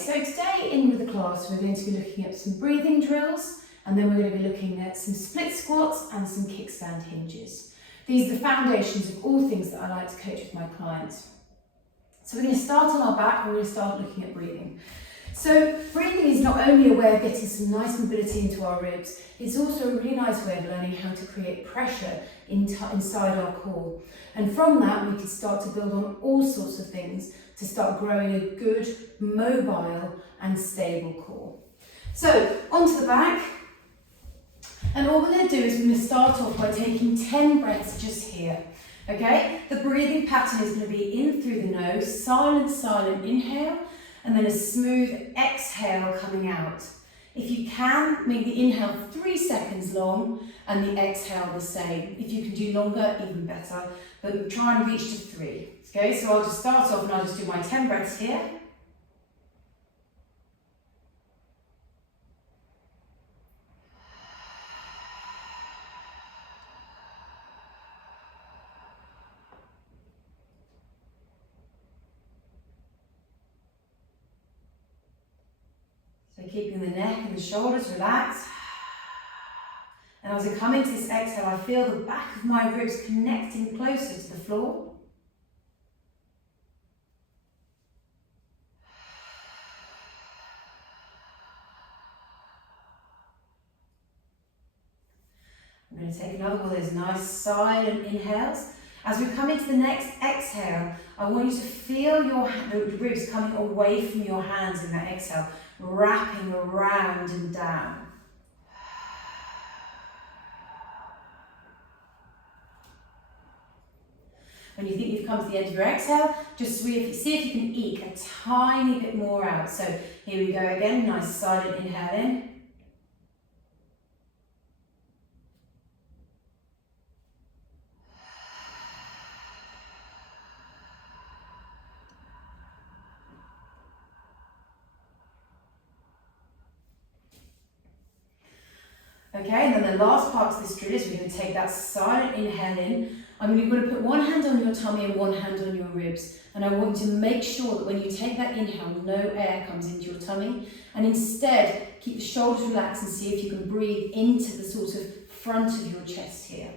so today in with the class we're going to be looking at some breathing drills, and then we're going to be looking at some split squats and some kickstand hinges. These are the foundations of all things that I like to coach with my clients. So we're going to start on our back and we're going to start looking at breathing. So breathing is not only a way of getting some nice mobility into our ribs, it's also a really nice way of learning how to create pressure inside our core. And from that we can start to build on all sorts of things to start growing a good, mobile and stable core. So onto the back. And all we're going to do is we're going to start off by taking 10 breaths just here. Okay? The breathing pattern is going to be in through the nose, silent, silent inhale, and then a smooth exhale coming out. If you can, make the inhale 3 seconds long and the exhale the same. If you can do longer, even better, but try and reach to 3. Okay, so I'll just start off and I'll just do my 10 breaths here. So keeping the neck and the shoulders relaxed. And as I come into this exhale, I feel the back of my ribs connecting closer to the floor. I'm going to take another one of those nice silent inhales. As we come into the next exhale, I want you to feel the ribs coming away from your hands in that exhale, wrapping around and down. When you think you've come to the end of your exhale, just see if you can eke a tiny bit more out. So here we go again, nice silent inhale in. Okay, and then the last part of this drill is we're going to take that silent inhale in. You're going to put one hand on your tummy and one hand on your ribs. And I want you to make sure that when you take that inhale, no air comes into your tummy. And instead, keep the shoulders relaxed and see if you can breathe into the sort of front of your chest here.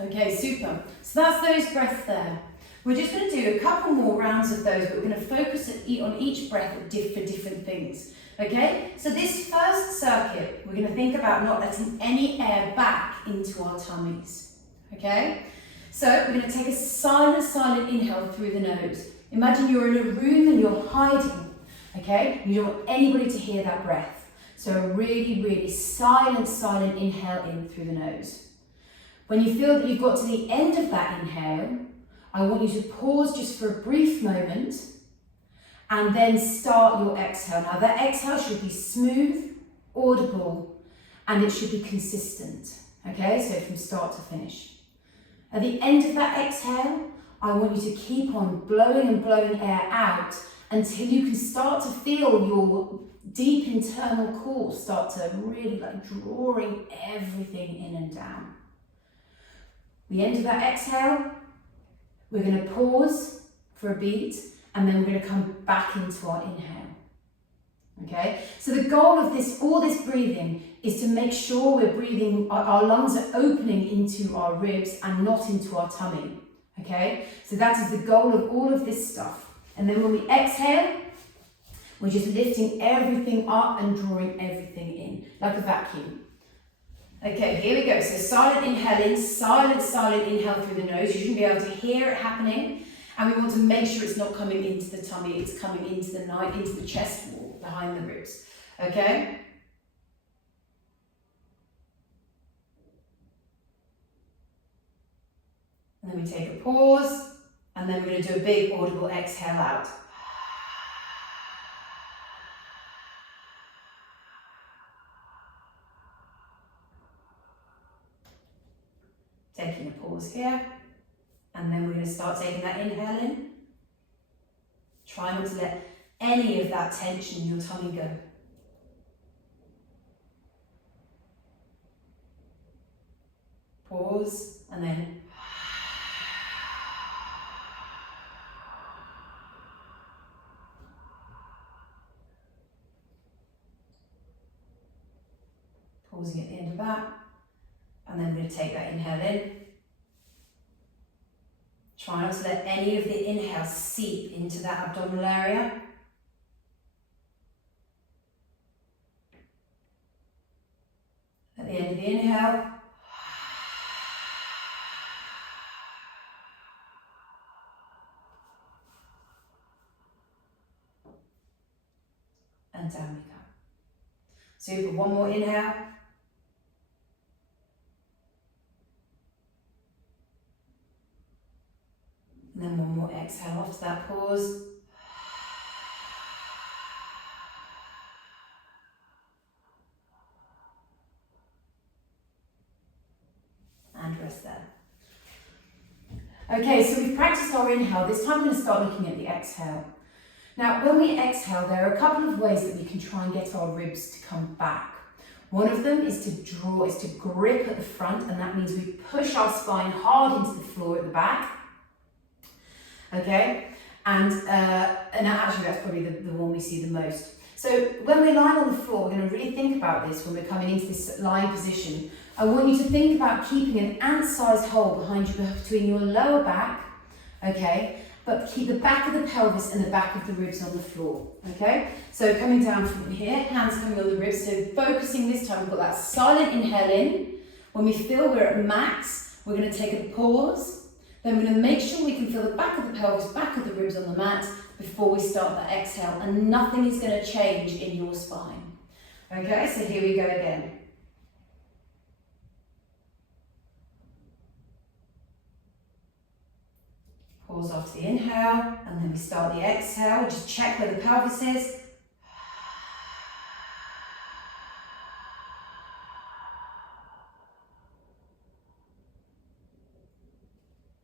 Okay, super. So that's those breaths there. We're just going to do a couple more rounds of those, but we're going to focus on each breath for different things. Okay, so this first circuit, we're going to think about not letting any air back into our tummies. Okay, so we're going to take a silent inhale through the nose. Imagine you're in a room and you're hiding. Okay, you don't want anybody to hear that breath. So a really silent inhale in through the nose. When you feel that you've got to the end of that inhale, I want you to pause just for a brief moment and then start your exhale. Now that exhale should be smooth, audible, and it should be consistent. Okay, so from start to finish. At the end of that exhale, I want you to keep on blowing and blowing air out until you can start to feel your deep internal core start to really drawing everything in and down. The end of that exhale, we're going to pause for a beat and then we're going to come back into our inhale. Okay, so the goal of all this breathing is to make sure we're breathing, our lungs are opening into our ribs and not into our tummy. Okay, so that is the goal of all of this stuff. And then when we exhale, we're just lifting everything up and drawing everything in, like a vacuum. Okay, here we go. So silent inhale in, silent inhale through the nose. You shouldn't be able to hear it happening. And we want to make sure it's not coming into the tummy, it's coming into the chest wall, behind the ribs. Okay? And then we take a pause, and then we're going to do a big audible exhale out. Taking a pause here. And then we're going to start taking that inhale in. Try not to let any of that tension in your tummy go. Pause, and then pausing at the end of that, and then we're going to take that inhale in. Try not to let any of the inhale seep into that abdominal area. At the end of the inhale, and down we go. Super, one more inhale. And then one more exhale after that, pause. And rest there. Okay, so we've practiced our inhale. This time we're going to start looking at the exhale. Now, when we exhale, there are a couple of ways that we can try and get our ribs to come back. One of them is to grip at the front, and that means we push our spine hard into the floor at the back. Okay, and actually that's probably the one we see the most. So when we're lying on the floor, we're going to really think about this when we're coming into this lying position. I want you to think about keeping an ant-sized hole behind you between your lower back, okay, but keep the back of the pelvis and the back of the ribs on the floor, okay? So coming down from here, hands coming on the ribs, so focusing this time, we've got that silent inhale in. When we feel we're at max, we're going to take a pause. Then we're going to make sure we can feel the back of the pelvis, back of the ribs on the mat before we start that exhale, and nothing is going to change in your spine. Okay, so here we go again. Pause after the inhale, and then we start the exhale. Just check where the pelvis is.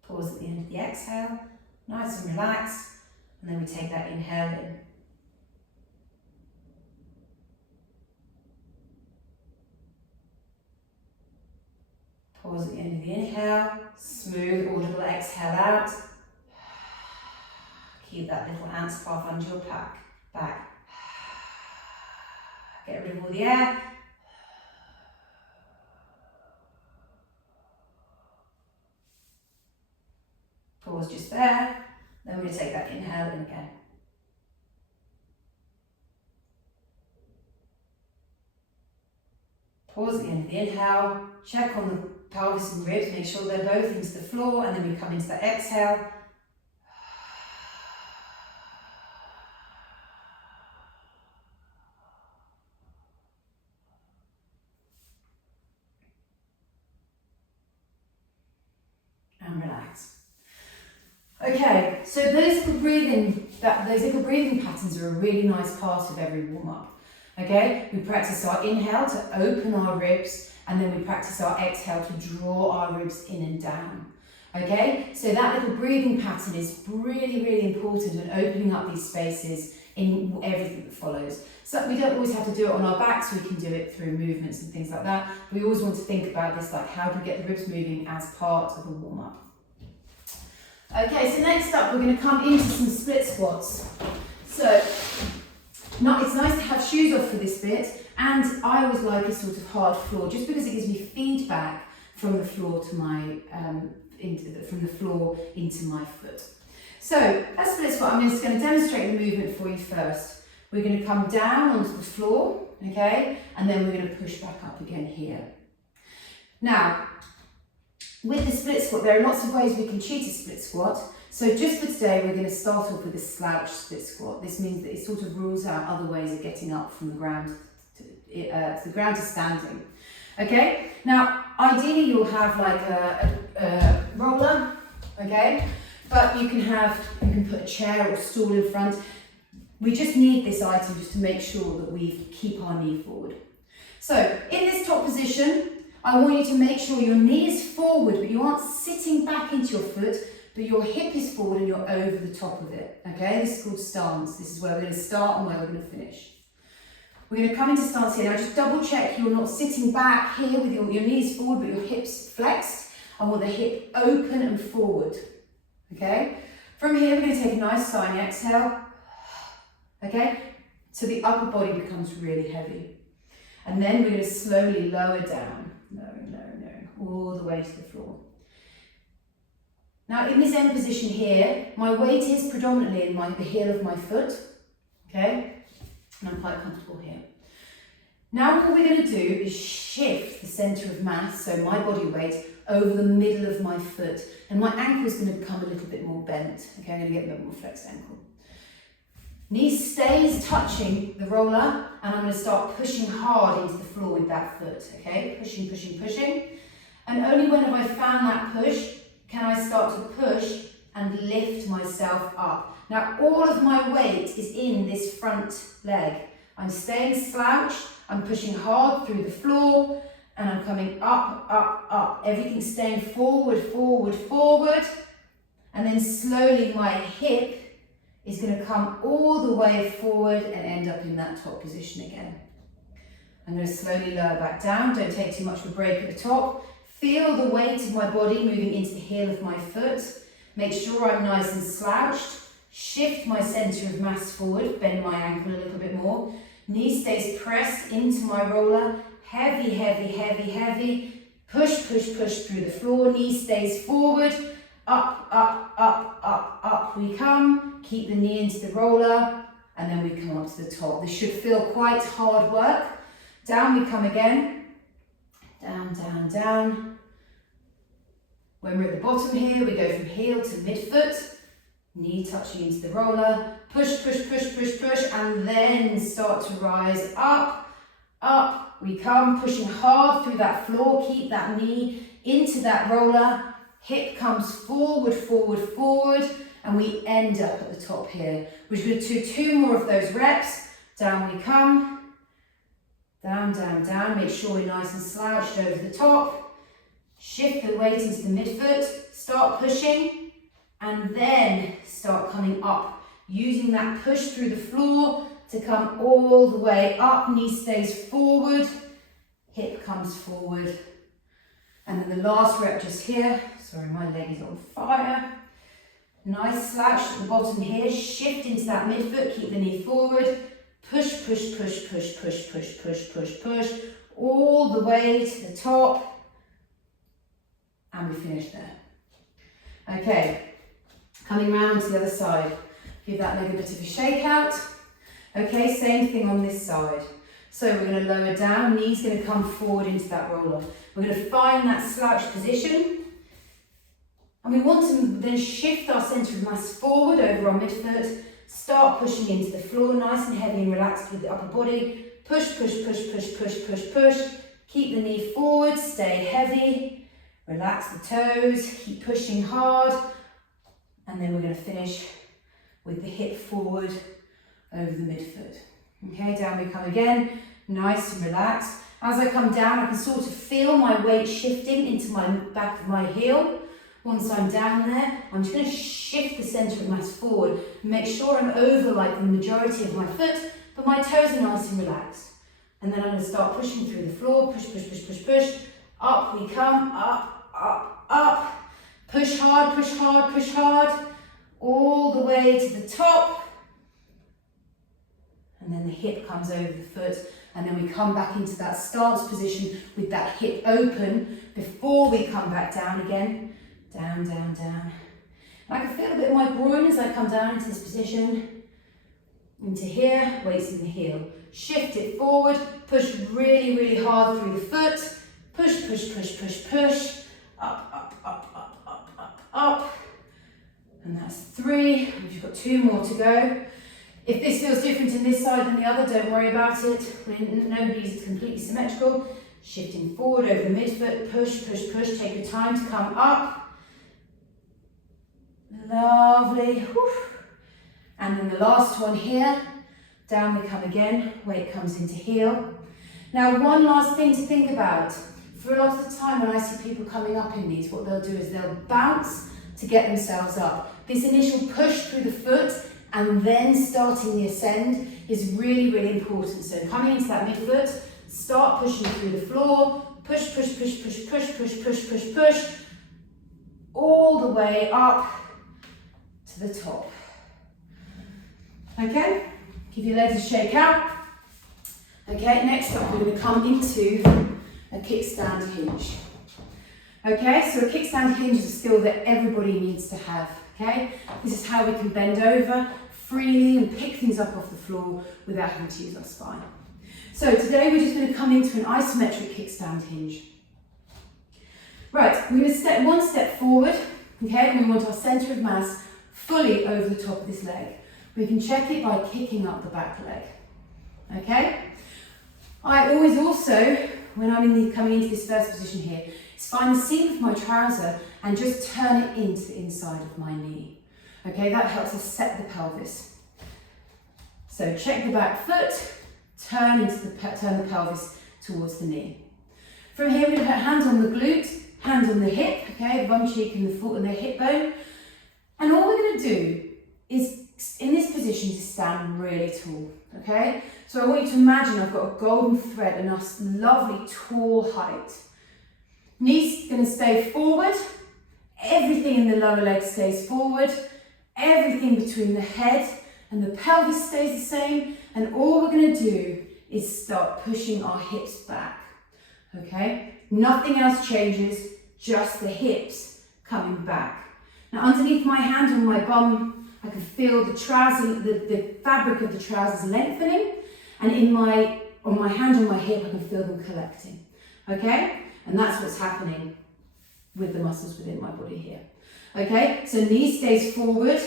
Pause at the end of the exhale, nice and relaxed, and then we take that inhale in. Pause at the end of the inhale, smooth, audible exhale out. Keep that little ant's path under your back. Get rid of all the air. Pause just there. Then we're going to take that inhale in again. Pause at the end of the inhale. Check on the pelvis and ribs. Make sure they're both into the floor, and then we come into that exhale. And relax. Okay, so those little breathing patterns are a really nice part of every warm-up. Okay, we practice our inhale to open our ribs, and then we practice our exhale to draw our ribs in and down. Okay, so that little breathing pattern is really, really important in opening up these spaces in everything that follows. So we don't always have to do it on our back, so we can do it through movements and things like that. We always want to think about this, like how do we get the ribs moving as part of the warm-up. Okay, so next up we're going to come into some split squats. So it's nice to have shoes off for this bit, and I always like a sort of hard floor just because it gives me feedback from the floor to my from the floor into my foot. So a split squat, I'm just going to demonstrate the movement for you first. We're going to come down onto the floor, okay, and then we're going to push back up again here. Now, with the split squat, there are lots of ways we can cheat a split squat. So just for today, we're going to start off with a slouched split squat. This means that it sort of rules out other ways of getting up from the ground to the ground to standing. Okay, now ideally you'll have like a roller, okay, but you can put a chair or stool in front. We just need this item just to make sure that we keep our knee forward. So in this top position, I want you to make sure your knee is forward, but you aren't sitting back into your foot, but your hip is forward and you're over the top of it. Okay, this is called stance. This is where we're going to start and where we're going to finish. We're going to come into stance here. Now just double check you're not sitting back here with your knees forward, but your hips flexed. I want the hip open and forward. Okay, from here we're going to take a nice sighing exhale. Okay, so the upper body becomes really heavy. And then we're going to slowly lower down, lowering, all the way to the floor. Now in this end position here, my weight is predominantly in the heel of my foot, okay? And I'm quite comfortable here. Now what we're going to do is shift the centre of mass, so my body weight, over the middle of my foot. And my ankle is going to become a little bit more bent, okay? I'm going to get a bit more flexed ankle. Knee stays touching the roller, and I'm going to start pushing hard into the floor with that foot, okay? Pushing, pushing, pushing. And only when have I found that push, can I start to push and lift myself up. Now, all of my weight is in this front leg. I'm staying slouched, I'm pushing hard through the floor, and I'm coming up, up, up. Everything's staying forward, forward, forward. And then slowly my hip is going to come all the way forward and end up in that top position again. I'm going to slowly lower back down. Don't take too much of a break at the top. Feel the weight of my body moving into the heel of my foot. Make sure I'm nice and slouched. Shift my centre of mass forward. Bend my ankle a little bit more. Knee stays pressed into my roller. Heavy, heavy, heavy, heavy. Push, push, push through the floor. Knee stays forward. Up, up, up, up, up we come. Keep the knee into the roller, and then we come up to the top. This should feel quite hard work. Down we come again. Down, down, down. When we're at the bottom here, we go from heel to midfoot. Knee touching into the roller. Push, push, push, push, push, and then start to rise up, up. We come, pushing hard through that floor. Keep that knee into that roller. Hip comes forward, forward, forward, and we end up at the top here. We're going to do 2 more of those reps. Down we come. Down, down, down. Make sure we're nice and slouched over the top. Shift the weight into the midfoot. Start pushing, and then start coming up. Using that push through the floor to come all the way up. Knee stays forward. Hip comes forward. And then the last rep just here. Sorry, my leg is on fire. Nice slouch at the bottom here. Shift into that midfoot. Keep the knee forward. Push, push, push, push, push, push, push, push, push. All the way to the top. And we finish there. Okay. Coming round to the other side. Give that leg a bit of a shake out. Okay, same thing on this side. So we're going to lower down, knees going to come forward into that roller. We're going to find that slouch position. And we want to then shift our centre of mass forward over our midfoot. Start pushing into the floor, nice and heavy and relaxed with the upper body. Push, push, push, push, push, push, push. Keep the knee forward, stay heavy. Relax the toes, keep pushing hard. And then we're going to finish with the hip forward over the midfoot. Okay, down we come again, nice and relaxed. As I come down, I can sort of feel my weight shifting into my back of my heel. Once I'm down there, I'm just going to shift the centre of mass forward. Make sure I'm over like the majority of my foot, but my toes are nice and relaxed. And then I'm going to start pushing through the floor, push, push, push, push, push. Up we come, up, up, up. Push hard, push hard, push hard. All the way to the top. And then the hip comes over the foot, and then we come back into that stance position with that hip open before we come back down again. Down, down, down. And I can feel a bit of my groin as I come down into this position. Into here, weights in the heel. Shift it forward, push really, really hard through the foot. Push, push, push, push, push. Up, up, up, up, up, up, up. And that's 3. We've got 2 more to go. If this feels different in this side than the other, don't worry about it. Nobody's completely symmetrical. Shifting forward over the midfoot, push, push, push. Take your time to come up. Lovely. Whew. And then the last one here. Down we come again. Weight comes into heel. Now, one last thing to think about. for a lot of the time when I see people coming up in these, what they'll do is they'll bounce to get themselves up. This initial push through the foot and then starting the ascend is really, really important. So coming into that midfoot, start pushing through the floor, push, push, push, push, push, push, push, push, push, all the way up to the top. Okay, give your legs a shake out. Okay, next up we're going to come into a kickstand hinge. Okay, so a kickstand hinge is a skill that everybody needs to have. Okay, this is how we can bend over freely and pick things up off the floor without having to use our spine. So today we're just going to come into an isometric kickstand hinge. Right, we're going to step one step forward. Okay, and we want our centre of mass fully over the top of this leg. We can check it by kicking up the back leg. Okay. I always also, when I'm coming into this first position here, is find the seam of my trouser and just turn it into the inside of my knee. Okay, that helps us set the pelvis. So check the back foot, turn the pelvis towards the knee. From here, we're going to put hands on the glute, hands on the hip, okay, the bum cheek and the foot and the hip bone. And all we're going to do is, in this position, to stand really tall, okay? So I want you to imagine I've got a golden thread, a nice, lovely, tall height. Knees going to stay forward. Everything in the lower leg stays forward. Everything between the head and the pelvis stays the same. And all we're going to do is start pushing our hips back, okay? Nothing else changes, just the hips coming back. Now underneath my hand on my bum, I can feel the trouser, the fabric of the trousers lengthening, and on my hand on my hip, I can feel them collecting, okay? And that's what's happening with the muscles within my body here, okay? So knee stays forward,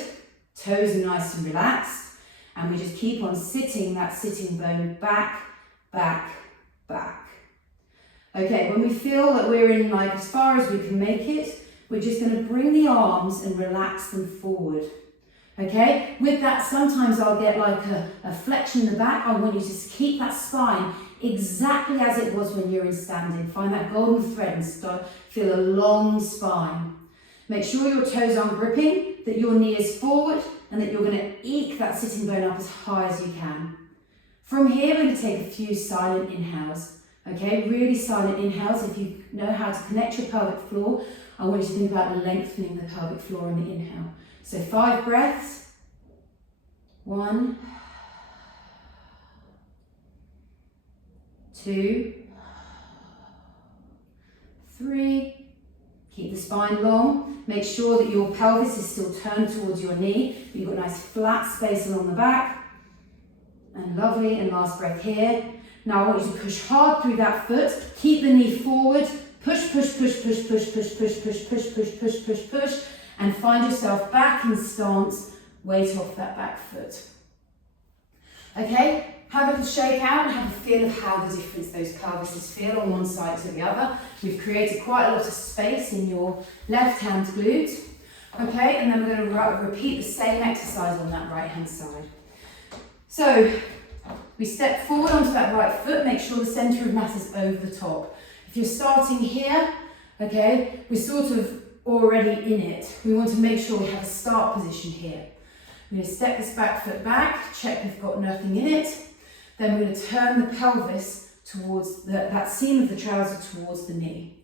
toes are nice and relaxed, and we just keep on sitting that sitting bone back, back, back. Okay, when we feel that we're in like as far as we can make it, we're just going to bring the arms and relax them forward. Okay, with that, sometimes I'll get like a flexion in the back. I want you to just keep that spine exactly as it was when you're in standing. Find that golden thread and feel a long spine. Make sure your toes aren't gripping, that your knee is forward, and that you're going to eke that sitting bone up as high as you can. From here, we're going to take a few silent inhales. Okay, really silent inhales. If you know how to connect your pelvic floor, I want you to think about lengthening the pelvic floor in the inhale. So 5 breaths. 1, 2, 3. Keep the spine long. Make sure that your pelvis is still turned towards your knee. You've got a nice flat space along the back. And lovely. And last breath here. Now I want you to push hard through that foot. Keep the knee forward. Push, push, push, push, push, push, push, push, push, push, push, push, push. And find yourself back in stance, weight off that back foot. Okay, have a little shake out and have a feel of how the difference those pelvises feel on one side to the other. We've created quite a lot of space in your left hand glute. Okay, and then we're going to repeat the same exercise on that right hand side. So, we step forward onto that right foot, make sure the centre of mass is over the top. If you're starting here, okay, we're sort of already in it. We want to make sure we have a start position here. We're going to step this back foot back, check we've got nothing in it. Then we're going to turn the pelvis towards that seam of the trouser towards the knee.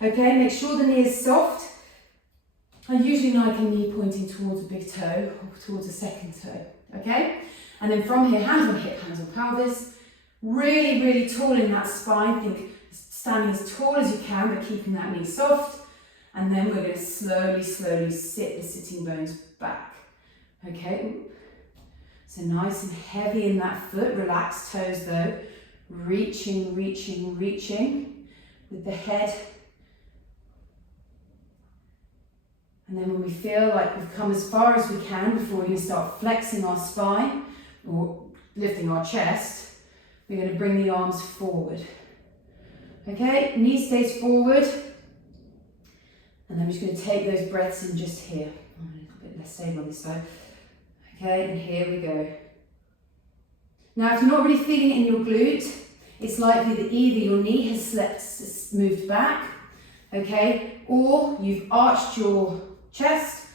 Okay, make sure the knee is soft. I usually like a knee pointing towards a big toe or towards a second toe. Okay, and then from here, hands on hip, hands on pelvis. Really, really tall in that spine. Think standing as tall as you can, but keeping that knee soft. And then we're going to slowly, slowly sit the sitting bones back. Okay, so nice and heavy in that foot. Relaxed toes though. Reaching, reaching, reaching with the head. And then when we feel like we've come as far as we can before we're going to start flexing our spine or lifting our chest, we're going to bring the arms forward. Okay, knee stays forward. And then we're just going to take those breaths in just here. A little bit less stable on this side. Okay, and here we go. Now, if you're not really feeling it in your glute, it's likely that either your knee has moved back, okay, or you've arched your chest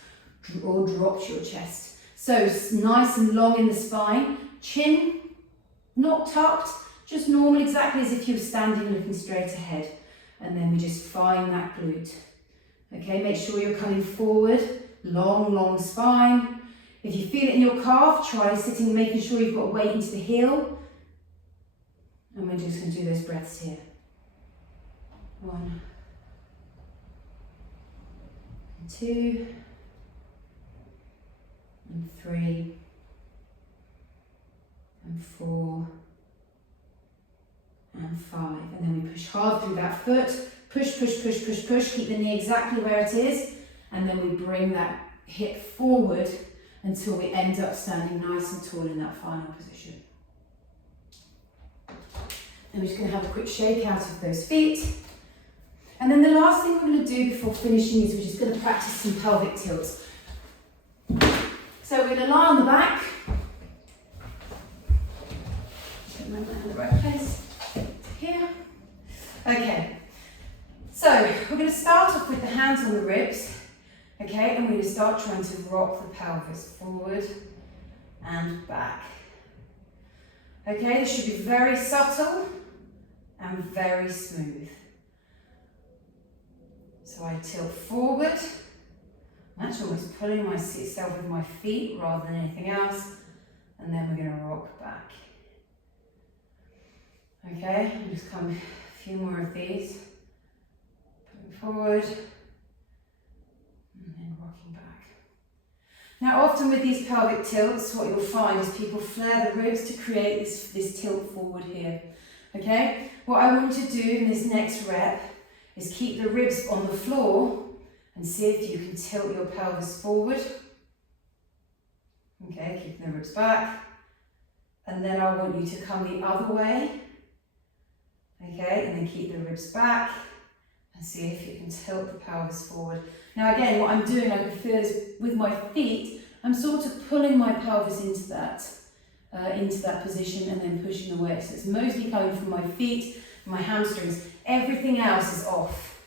or dropped your chest. So nice and long in the spine, chin not tucked, just normal, exactly as if you were standing looking straight ahead. And then we just find that glute. Okay, make sure you're coming forward, long spine. If you feel it in your calf, try sitting, making sure you've got weight into the heel. And we're just going to do those breaths here. 1, 2, and 3, and 4, and 5. And then we push hard through that foot. Push, keep the knee exactly where it is. And then we bring that hip forward until we end up standing nice and tall in that final position. And we're just going to have a quick shake out of those feet. And then the last thing we're going to do before finishing is we're just going to practice some pelvic tilts. So we're going to lie on the back. Put my hand in the right place. Here. Okay. So we're going to start off with the hands on the ribs. Okay, and we're going to start trying to rock the pelvis forward and back. Okay, this should be very subtle and very smooth. So I tilt forward. I'm actually almost pulling myself with my feet rather than anything else. And then we're going to rock back. Okay, and just come a few more of these. Pulling forward. And then rocking back. Now often with these pelvic tilts, what you'll find is people flare the ribs to create this tilt forward here. Okay, what I want you to do in this next rep is keep the ribs on the floor and see if you can tilt your pelvis forward. Okay, keeping the ribs back. And then I want you to come the other way. Okay, and then keep the ribs back and see if you can tilt the pelvis forward. Now again, what I'm doing, I can feel is with my feet, I'm sort of pulling my pelvis into that position and then pushing away. So it's mostly coming from my feet, my hamstrings. Everything else is off.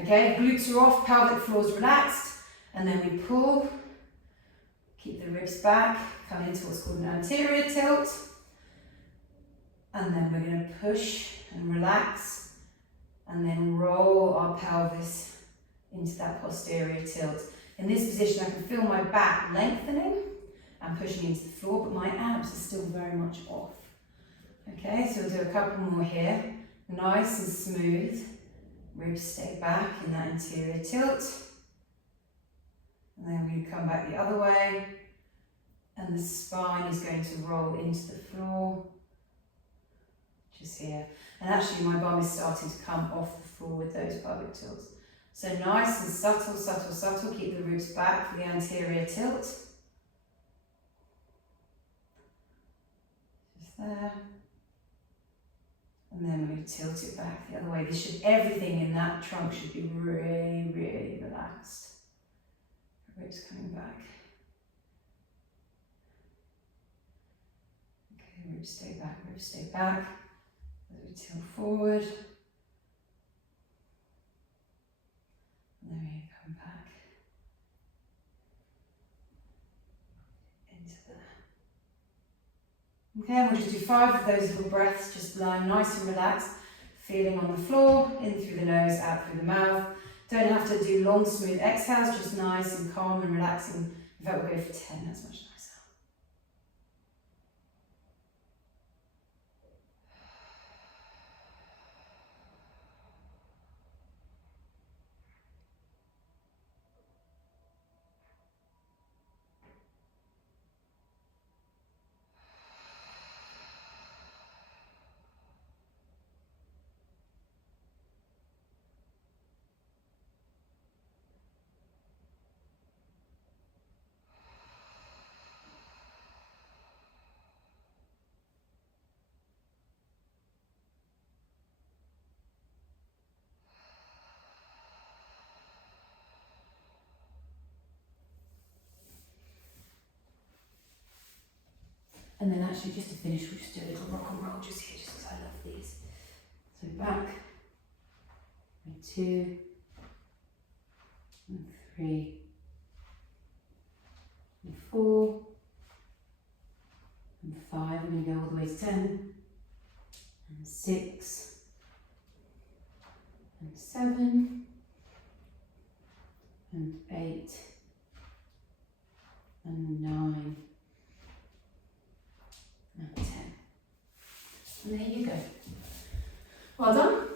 Okay, glutes are off, pelvic floor is relaxed, and then we pull, keep the ribs back, come into what's called an anterior tilt, and then we're going to push and relax, and then roll our pelvis into that posterior tilt. In this position, I can feel my back lengthening and pushing into the floor, but my abs are still very much off. Okay, so we'll do a couple more here. Nice and smooth. Ribs stay back in that anterior tilt. And then we come back the other way. And the spine is going to roll into the floor. Just here. And actually my bum is starting to come off the floor with those pelvic tilts. So nice and subtle. Keep the ribs back for the anterior tilt. Just there. And then we're going to tilt it back the other way. Everything in that trunk should be really relaxed. Ribs coming back. Okay, ribs stay back. As we tilt forward. And then we come back into there. Okay, and we'll just do 5 of those little breaths, just lying nice and relaxed, feeling on the floor, in through the nose, out through the mouth. Don't have to do long, smooth exhales, just nice and calm and relaxing. In fact, we'll go for 10, that's much nicer. And then actually just to finish, we'll just do a little rock and roll just here, just because I love these. So back, and 2, and 3, and 4, and 5. We're going to go all the way to 10, and 6, and 7, and 8, and 9, and 10. And there you go. Well done.